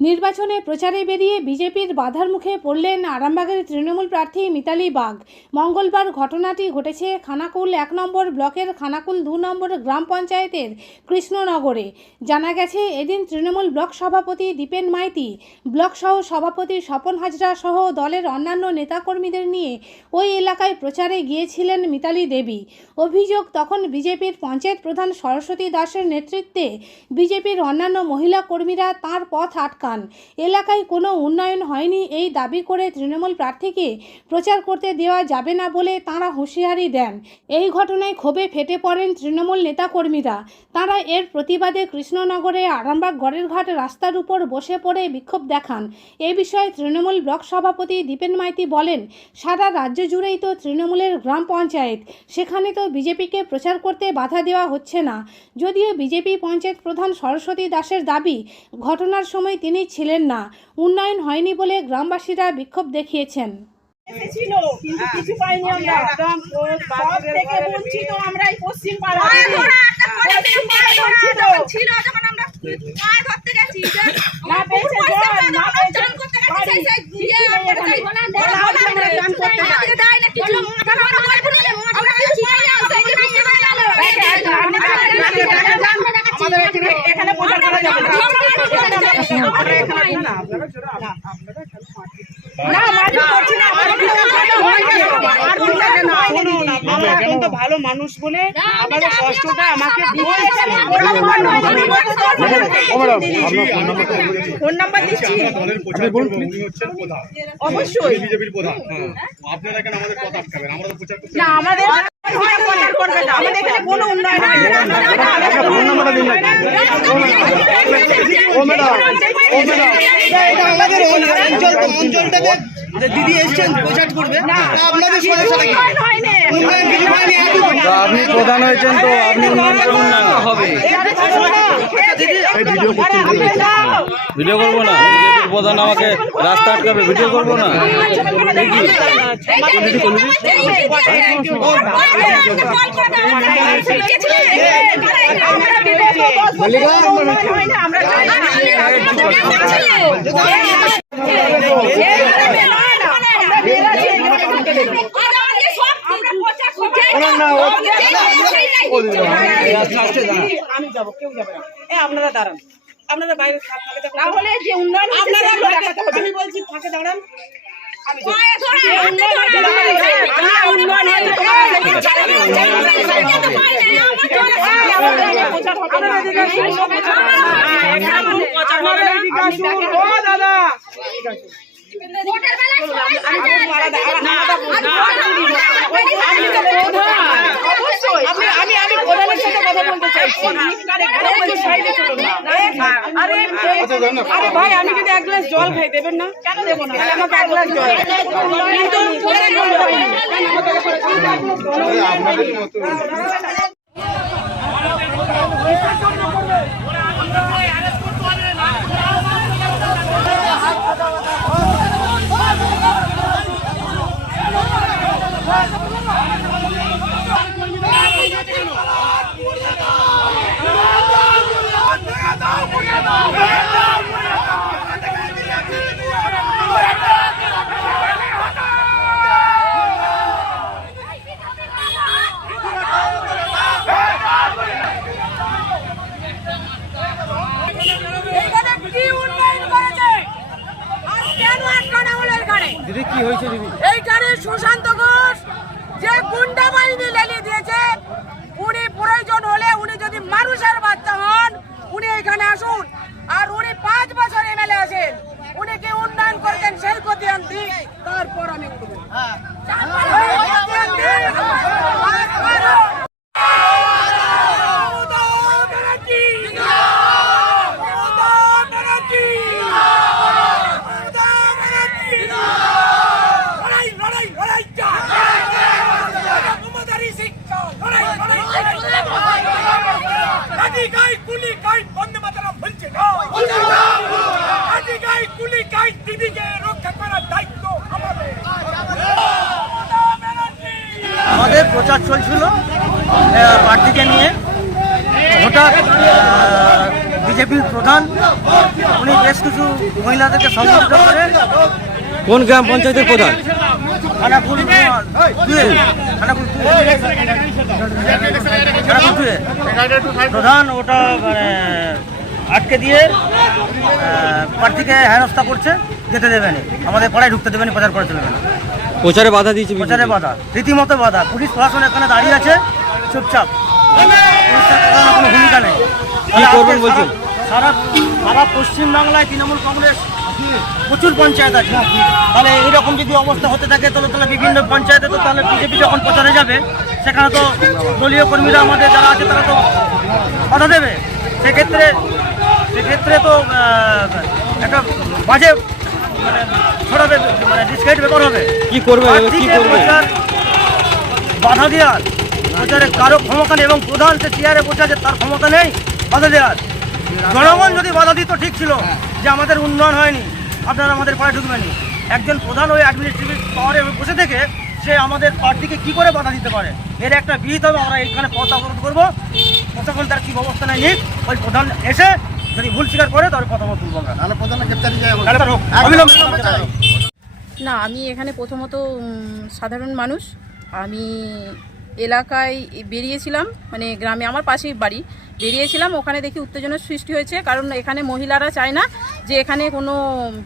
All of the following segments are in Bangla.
নির্বাচনে প্রচারে বেরিয়ে বিজেপির বাধার মুখে পড়লেন আরামবাগের তৃণমূল প্রার্থী মিতালি বাগ। মঙ্গলবার ঘটনাটি ঘটেছে খানাকুল এক নম্বর ব্লকের খানাকুল দু নম্বর গ্রাম পঞ্চায়েতের কৃষ্ণনগরে। জানা গেছে, এদিন তৃণমূল ব্লক সভাপতি দীপেন মাইতি, ব্লক সহ সভাপতি স্বপন হাজরা সহ দলের অন্যান্য নেতাকর্মীদের নিয়ে ওই এলাকায় প্রচারে গিয়েছিলেন মিতালি দেবী। অভিযোগ, তখন বিজেপির পঞ্চায়েত প্রধান সরস্বতী দাসের নেতৃত্বে বিজেপির অন্যান্য মহিলা কর্মীরা তার পথ আটকান এলাকায় কোনো উন্নয়ন হয়নি এই দাবি করে তৃণমূল প্রার্থীকে প্রচার করতে দেওয়া যাবে না বলে তাঁরা হুঁশিয়ারি দেন। এই ঘটনায় ক্ষোভে ফেটে পড়েন তৃণমূল নেতাকর্মীরা। তারা এর প্রতিবাদে কৃষ্ণনগরে আরামবাগ গড়ের ঘাট রাস্তার উপর বসে পড়ে বিক্ষোভ দেখান। এ বিষয়ে তৃণমূল ব্লক সভাপতি দীপেন মাইতি বলেন, সারা রাজ্য জুড়েই তো তৃণমূলের গ্রাম পঞ্চায়েত। সেখানে তো বিজেপিকে প্রচার করতে বাধা দেওয়া হচ্ছে না। যদিও বিজেপি পঞ্চায়েত প্রধান সরস্বতী দাসের দাবি, ঘটনার সময় তিনি ছিলেন না। উন্নয়ন হয়নি বলে গ্রামবাসীরা বিক্ষোভ দেখিয়েছেন। এসেছিল কিন্তু কিছু পাইনি আমরা। একদম সব থেকে বঞ্চিত আমরা এই পশ্চিম পাড়া পায়ে ধরা একটা করে পশ্চিম পাড়া বঞ্চিত। ছিল যখন আমরা পায়ে ধরতে গেছি যে না পেয়েছে জল, না পেয়েছে করতে গেছি, সেই সেই দিয়ে আমরা এখানে। সেই বলা বলা হচ্ছে হচ্ছে না, চান করতে যায়। না কিছু। তখন আমরা বলব না আমরা কিছু না, আমরা আমাদের এখানে এখানে প্রচার করা যাবে না। আমরা এখানে না। আপনারা যারা না। করছি না। আমাদের ভালো মানুষ বলে আপনাদের কষ্টটা আমাকে ফোন নাম্বার দিচ্ছি। দলের প্রচার করব উনি হচ্ছেন প্রধান। অবশ্যই। বিজেপির প্রধান। আপনারা কেন আমাদের কথা আটকাবেন? আমরা তো প্রচার করতে না। আমাদের হয়ে আমাদের এখানে কোনো। আমাদের অঞ্চল অঞ্চলটাতে যে দিদি এসছেন প্রচার করবে আপনাদের সমস্যাটা কি উন্নয়ন কিছু হয়নি একই আপনি প্রধান হয়েছেন তো আপনি উন্নয়ন করুন না হবে। ভিডিও করব না বিজেপির প্রধান আমাকে রাস্তা আটকাবে ভিডিও করব না আমরা জানি। আমি যাব কেউ যাবে না এ আপনারা দাঁড়ান আপনারা বাইরে। তাহলে যে উন্নয়ন আপনারা আমি বলছি ফাঁকে দাঁড়ান আমি যাব। যে চাইছি একটু সাইডে চলুন না আরে ভাই আমি যদি এক গ্লাস জল খাই দেবেন না কেন দেবো না আমাকে এক গ্লাস জল কিন্তু দিদি, কি হয়েছে দিদি? এইখানে সুশান্ত ঘোষ, যে গুন্ডা বাহিনী লেলিয়ে দিয়েছে, উনি প্রয়োজন হলে উনি যদি মানুষের বাচ্চা হন, উনি এখানে আসুন। আর উনি পাঁচ বছর প্রচার চলছিল প্রার্থীকে নিয়ে। হঠাৎ বিজেপির প্রধান উনি বেশ কিছু মহিলাদেরকে সংগঠিত করে। কোন গ্রাম পঞ্চায়েতের প্রধান? প্রধান ওটা মানে আটকে দিয়ে প্রার্থীকে হেনস্থা করছে যেতে দেবে না। আমাদের পাড়ায় ঢুকতে দেবেনি প্রচার করে চলবে না। প্রচারে বাধা দিয়েছে প্রচারে বাধা। রীতিমতো বাধা। পুলিশ প্রশাসন এখানে দাঁড়িয়ে আছে। চুপচাপ। কোনো- ভূমিকা নেই। কি করবেন বলছেন? সারা সারা পশ্চিম বাংলায় তৃণমূল কংগ্রেস প্রচুর পঞ্চায়েত আছে। তাহলে এইরকম যদি অবস্থা হতে থাকে তাহলে তাহলে বিভিন্ন পঞ্চায়েতে তো তাহলে বিজেপি যখন প্রচারে যাবে সেখানে তো দলীয় কর্মীরা আমাদের যারা আছে তারা তো বাধা দেবে। সেক্ষেত্রে সেক্ষেত্রে তো একটা বাজে মানে ছড়াবে মানে ডিসক্রেডিট ব্যাপার হবে। কি করবে কি করবে? বাধা দেওয়ার প্রচারে কারও ক্ষমতা নেই এবং প্রধান সে চেয়ারে বসে আছে তার ক্ষমতা নেই বাধা দেওয়ার। জনগণ যদি বাধা দিত ঠিক ছিল যে আমাদের উন্নয়ন হয়নি আপনারা আমাদের পাড়ায় ঢুকবেনি একজন প্রধান ওই অ্যাডমিনিস্ট্রেটিভ পাওয়ারে বসে থেকে সে আমাদের পার্টিকে কি করে বাধা দিতে পারে? এর একটা বিহিত হবে আমরা এখানে পথ অবরোধ করব। প্রশাসন তার কি ব্যবস্থা নেয় নিক ওই প্রধান এসে যদি ভুল স্বীকার করে তাহলে কথা তুলবো আমরা। তাহলে তার হোক। অবিলম্বে গ্রেপ্তার না আমি এখানে প্রথমত সাধারণ মানুষ। আমি এলাকায় বেরিয়েছিলাম মানে গ্রামে আমার পাশেই বাড়ি। বেরিয়েছিলাম ওখানে দেখি উত্তেজনার সৃষ্টি হয়েছে কারণ এখানে মহিলারা চায় না যে এখানে কোনো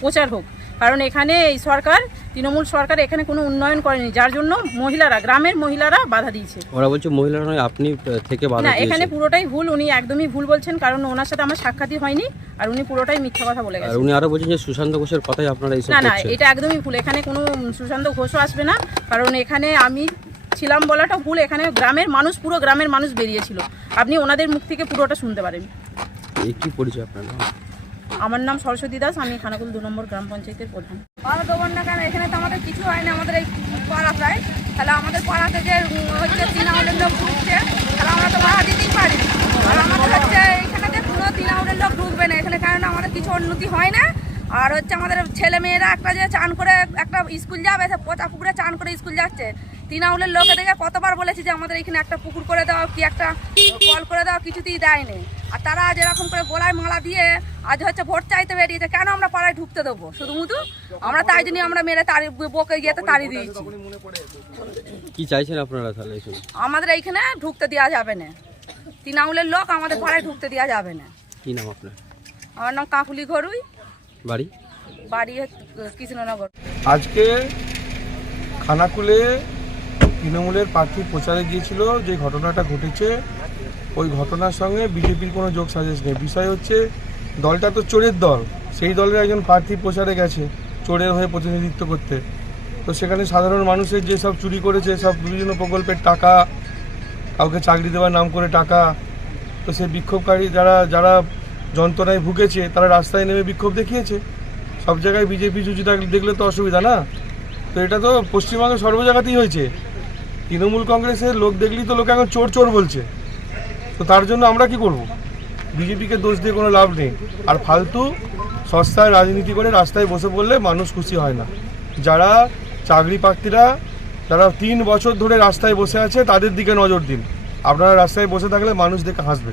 প্রচার হোক। কারণ এখানে এই সরকার তৃণমূল সরকার এখানে কোনো উন্নয়ন করেনি যার জন্য মহিলারা গ্রামের মহিলারা বাধা দিয়েছে। ওরা বলছে মহিলারা নয় আপনি থেকে বাধা না এখানে পুরোটাই ভুল উনি একদমই ভুল বলছেন কারণ ওনার সাথে আমার সাক্ষাৎই হয়নি আর উনি পুরোটাই মিথ্যা কথা বলে আর গেছেন। উনি আরও বলছেন যে সুশান্ত ঘোষের কথাই আপনারা এইসব না না এটা একদমই ভুল এখানে কোনো সুশান্ত ঘোষও আসবে না কারণ এখানে আমি ছিলাম বলাটা ভুল এখানে গ্রামের মানুষ পুরো গ্রামের মানুষ বেরিয়েছিল। আপনি ওনাদের মুখ থেকে পুরোটা শুনতে পারেন। কি পরিচয় আপনার? আমার নাম সরস্বতী দাস আমি খানাকুল দু নম্বর গ্রাম পঞ্চায়েতের প্রধান। ভালো দেবো না কেন? এখানে তো আমাদের কিছু হয় না আমাদের এই পাড়াটায় তাহলে আমাদের পাড়াতে যে হচ্ছে তৃণমূলের লোক ঢুকছে তাহলে আমরা তো ভাড়া দিতেই পারি। আর আমাদের হচ্ছে এখানেতে কোনো তৃণমূলের লোক ঢুকবে না এখানে কারণ আমাদের কিছু উন্নতি হয় না। আর হচ্ছে আমাদের ছেলে মেয়েরা একটা যে চান করে একটা স্কুল যাবে সে পচা পুকুরে চান করে স্কুল যাচ্ছে। তৃণমূলের লোকে দেখে কতবার বলেছি যে আমাদের এখানে একটা পুকুর করে দাও কি একটা কল করে দাও কিছুতেই দেয়নি। আর তারা আজ এরকম করে গোলায় মালা দিয়ে আজ হচ্ছে ভোট চাইতে বেরিয়েছে কেন আমরা পাড়ায় ঢুকতে দেবো? শুধু মুধু? আমরা তাই জন্য আমরা মেরে তাড়ি বকে গিয়ে তো তাড়ি দিয়েছি। কি চাইছেন আপনারা তাহলে আমাদের এইখানে ঢুকতে দেওয়া যাবে না। তৃণমূলের লোক আমাদের পাড়ায় ঢুকতে দেওয়া যাবে না। কি নাম আপনার? আমার নাম কাকুলি ঘরুই। বাড়ি? বাড়ি কৃষ্ণনগর। আজকে খানাকুলে তৃণমূলের প্রার্থী প্রচারে গিয়েছিল যে ঘটনাটা ঘটেছে, ওই ঘটনার সঙ্গে বিজেপির কোনো যোগ সাজেশ নেই। বিষয় হচ্ছে, দলটা তো চোরের দল, সেই দলের একজন প্রার্থী প্রচারে গেছে, চোরের হয়ে প্রতিনিধিত্ব করতে। তো সেখানে সাধারণ মানুষের যে সব চুরি করেছে, সব বিভিন্ন প্রকল্পের টাকা, কাউকে চাকরি দেওয়ার নাম করে টাকা, তো সেই বিক্ষোভকারী যারা যারা যন্ত্রণায় ভুগেছে, তারা রাস্তায় নেমে বিক্ষোভ দেখিয়েছে। সব জায়গায় বিজেপি থাকলে- দেখলে তো অসুবিধা না? তো এটা তো পশ্চিমবঙ্গের সর্ব জায়গাতেই হয়েছে। তৃণমূল কংগ্রেসের লোক দেখলেই তো লোক এখন চোর চোর বলছে। তো তার জন্য আমরা কি করব? বিজেপিকে দোষ দিয়ে কোনো লাভ নেই। আর ফালতু সস্তায় রাজনীতি করে রাস্তায় বসে পড়লে মানুষ খুশি হয় না। যারা চাকরি প্রার্থীরা, যারা তিন বছর ধরে রাস্তায় বসে আছে, তাদের দিকে নজর দিন। আপনারা রাস্তায় বসে থাকলে মানুষ দেখে হাসবে।